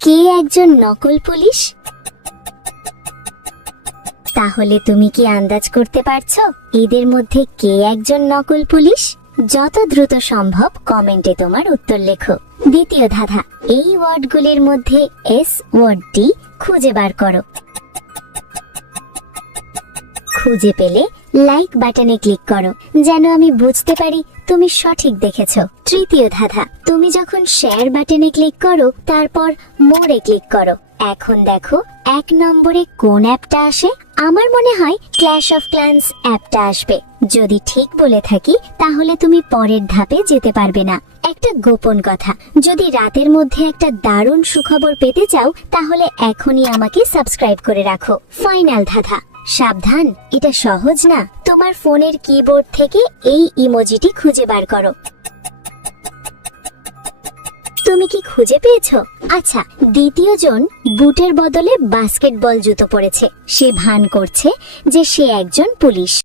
কে একজন নকল পুলিশ? তাহলে তুমি কি আন্দাজ করতে পারছো এদের মধ্যে কে একজন নকল পুলিশ? যত দ্রুত সম্ভব কমেন্টে তোমার উত্তর লেখো। দ্বিতীয় ধাঁধা, এই ওয়ার্ডগুলির মধ্যে এস ওয়ার্ডটি খুঁজে বার করো। খুঁজে পেলে লাইক বাটনে ক্লিক করো, যেন আমি বুঝতে পারি তুমি সঠিক দেখেছো। তৃতীয় ধাঁধা, তুমি যখন শেয়ার বাটনে ক্লিক করো তারপর মোরে ক্লিক করো। এখন দেখো 1 নম্বরে কোন অ্যাপটা আসে? আমার মনে হয় ক্ল্যাশ অফ ক্ল্যান্স অ্যাপটা আসবে। যদি ঠিক বলে থাকি তাহলে তুমি পরের ধাপে যেতে পারবে না। একটা গোপন কথা, যদি রাতের মধ্যে একটা দারুণ সুখবর পেতে চাও তাহলে এখনই আমাকে সাবস্ক্রাইব করে রাখো। ফাইনাল ধাঁধা, সাবধান, এটা সহজ না। তোমার ফোনের কিবোর্ড থেকে এই ইমোজিটি খুঁজে বার করো। তুমি কি খুঁজে পেয়েছো? আচ্ছা, দ্বিতীয় জন বুটের বদলে বাস্কেটবল জুতো পরেছে। সে ভান করছে যে সে একজন পুলিশ।